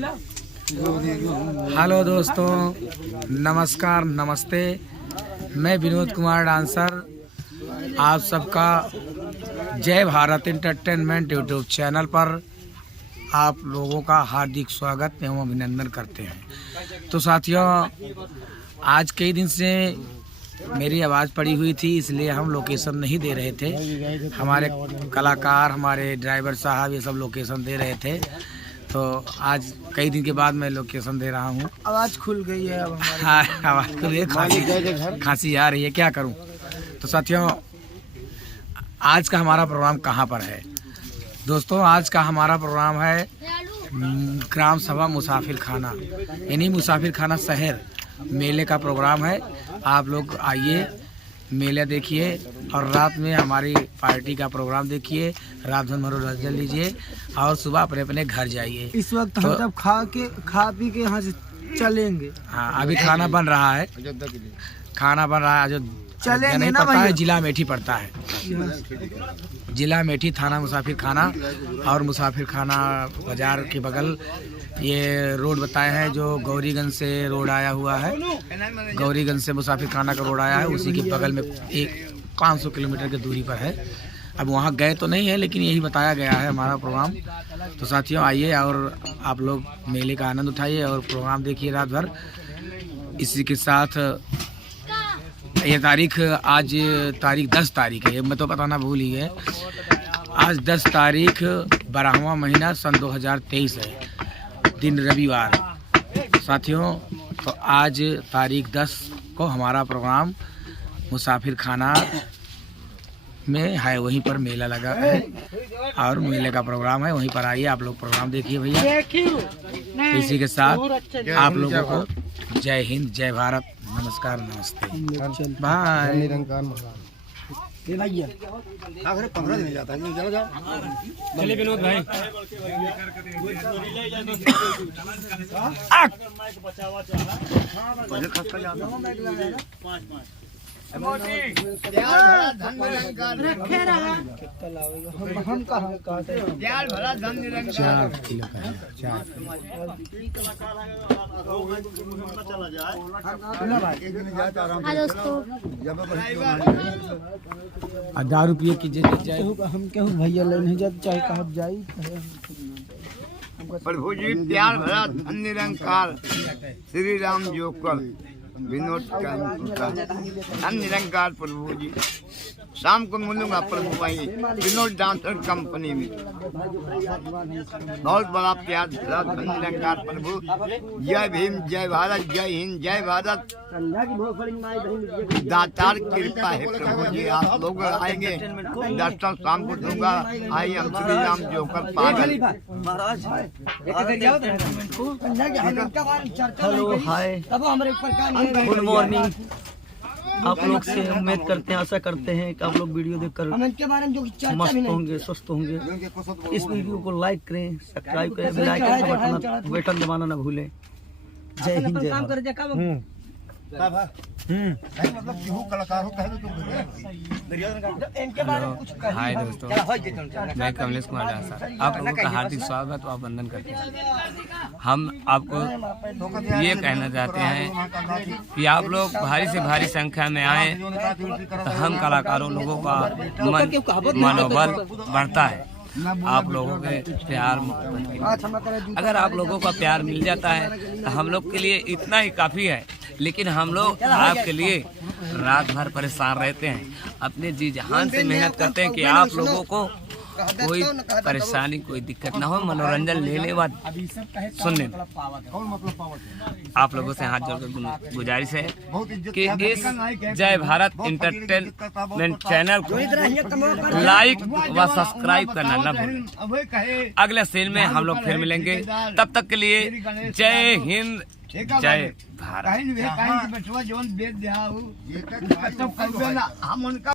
Hello दोस्तों, नमस्कार, नमस्ते। मैं विनोद कुमार डांसर आप सबका जय भारत एंटरटेनमेंट यूट्यूब चैनल पर आप लोगों का हार्दिक स्वागत एवं अभिनंदन करते हैं। तो साथियों, आज कई दिन से मेरी आवाज़ पड़ी हुई थी, इसलिए हम लोकेशन नहीं दे रहे थे। हमारे कलाकार, हमारे ड्राइवर साहब ये सब लोकेशन दे रहे थे। तो आज कई दिन के बाद मैं लोकेशन दे रहा हूँ। आवाज़ खुल गई है अब हमारी। हाँ, आवाज़ खुल गई, खांसी आ रही है, क्या करूँ। तो साथियों, आज का हमारा प्रोग्राम कहाँ पर है दोस्तों? आज का हमारा प्रोग्राम है ग्राम सभा मुसाफिर खाना, यानी मुसाफिर खाना शहर मेले का प्रोग्राम है। आप लोग आइए, मेला देखिए और रात में हमारी पार्टी का प्रोग्राम देखिए, रात भर मनोरंजन लीजिए और सुबह अपने अपने घर जाइए। इस वक्त हम तब खा पी के यहाँ से चलेंगे। हाँ, अभी खाना बन रहा है, खाना बन रहा है। जो चलेंगे नहीं ना पता है, भैया? जिला अमेठी पड़ता है, जिला अमेठी, थाना मुसाफिर खाना। और मुसाफिर खाना बाजार के बगल ये रोड बताए हैं, जो गौरीगंज से रोड आया हुआ है। गौरीगंज से मुसाफिर खाना का रोड आया है, उसी के बगल में 500 किलोमीटर की दूरी पर है। अब वहाँ गए तो नहीं है, लेकिन यही बताया गया है हमारा प्रोग्राम। तो साथियों, आइए और आप लोग मेले का आनंद उठाइए और प्रोग्राम देखिए रात भर। इसी के साथ ये आज तारीख 10 तारीख है, मैं तो बताना भूल ही है। आज 10 तारीख 12वां महीना सन 2023 है, दिन रविवार। साथियों, तो आज तारीख 10 को हमारा प्रोग्राम मुसाफिर खाना में है, वहीं पर मेला लगा है और मेले का प्रोग्राम है, वहीं पर आइए आप लोग प्रोग्राम देखिए भैया। इसी के साथ आप लोगों को जय हिंद, जय भारत, नमस्कार, नमस्ते, बाय। चलिए विनोद भाई, हम कहाँ 4 किलो का है, 4 किलो। हाँ दोस्तों, 10 रुपये की जगह जाए। हम कहूँ भैया ले नहीं जाते, चाहे कहा जाई। प्रभु जी प्यार भरा धन निरंकार श्री राम जोकर विनोद का धन निरंकार प्रभु जी। शाम को मिलूंगा प्रभु वही विनोद डांसर कंपनी में। बहुत बड़ा प्यार भरा धन निरंकार प्रभु। जय भीम, जय भारत, जय हिंद, जय भारत। दातार कृपा है प्रभु जी। आप लोग आएंगे, दर्शन शाम को दूंगा। आइए, हम श्री राम जोकर पागल। हेलो, हाय, गुड मॉर्निंग। आप लोग से उम्मीद करते हैं, आशा करते हैं कि आप लोग वीडियो देखकर मस्त होंगे, स्वस्थ होंगे। इस वीडियो को लाइक करें, सब्सक्राइब करें, बेल आइकन का बटन दबाना ना भूलें। जय हिंद, जय भारत। हाय दोस्तों, मैं कमलेश कुमार डांसर आप लोगों का हार्दिक स्वागत और वंदन करते हैं। हम आपको ये कहना चाहते हैं कि आप लोग भारी से भारी संख्या में आए तो हम कलाकारों लोगों का मनोबल बढ़ता है। आप लोगों के प्यार, अगर आप लोगों का प्यार मिल जाता है तो हम लोग के लिए इतना ही काफ़ी है। लेकिन हम लोग आपके लिए रात भर परेशान रहते हैं, अपने जी जान से मेहनत करते हैं कि आप लोगों को कोई परेशानी, कोई दिक्कत ना हो, मनोरंजन लेने बाद सुनने में। आप लोगों से हाथ जोड़कर गुजारिश है कि इस जय भारत एंटरटेनमेंट चैनल को लाइक व सब्सक्राइब करना न भूलें। अगले सीन में हम लोग फिर मिलेंगे, तब तक के लिए जय हिंद, जय भारत।